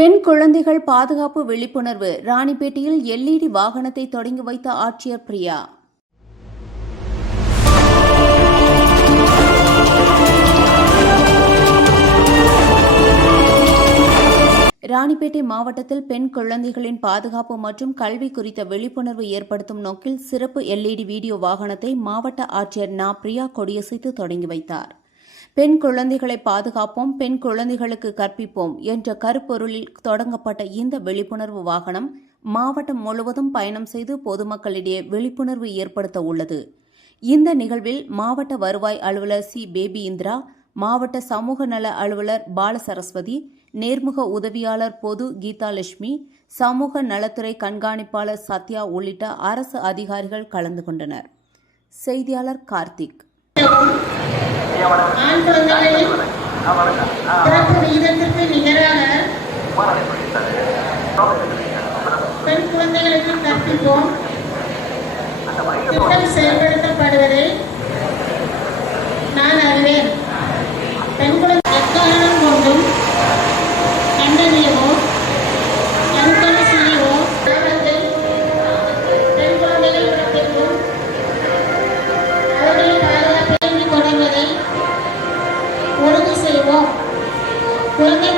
பெண் குழந்தைகள் பாதுகாப்பு விழிப்புணர்வு ராணிப்பேட்டையில் LED வாகனத்தை தொடங்கி வைத்த ஆட்சியர் பிரியா. ராணிப்பேட்டை மாவட்டத்தில் பெண் குழந்தைகளின் பாதுகாப்பு மற்றும் கல்வி குறித்த விழிப்புணர்வு ஏற்படுத்தும் நோக்கில் சிறப்பு LED வீடியோ வாகனத்தை மாவட்ட ஆட்சியர் பிரியா கொடியசைத்து தொடங்கி வைத்தார். பெண் குழந்தைகளை பாதுகாப்போம், பெண் குழந்தைகளுக்கு கற்பிப்போம் என்ற கருப்பொருளில் தொடங்கப்பட்ட இந்த விழிப்புணர்வு வாகனம் மாவட்டம் முழுவதும் பயணம் செய்து பொதுமக்களிடையே விழிப்புணர்வு ஏற்படுத்த உள்ளது. இந்த நிகழ்வில் மாவட்ட வருவாய் அலுவலர் பேபி இந்திரா, மாவட்ட சமூக நல அலுவலர் பாலசரஸ்வதி, நேர்முக உதவியாளர் பொது கீதாலட்சுமி, சமூக நலத்துறை கண்காணிப்பாளர் சத்யா உள்ளிட்ட அரசு அதிகாரிகள் கலந்து கொண்டனர். செய்தியாளர் கார்த்திக். ஆண் குழந்தைகளின் பிறப்பு விகிதத்திற்கு நிகராக பெண் குழந்தைகளுக்கு கற்பிப்போம் திட்டம் செயல்படுத்தப்படுவதை நான் அறிவேன். பெண் குழந்தை எக்காரணம் கொண்டும் கண்டறியவோ கண்காணி செய்யவோ பெண் குழந்தைகள் பிறப்பிற்கும் அவர்களின் பாதுகாப்பை தொடர்வதை உறுதி செய்வோம். குழந்தை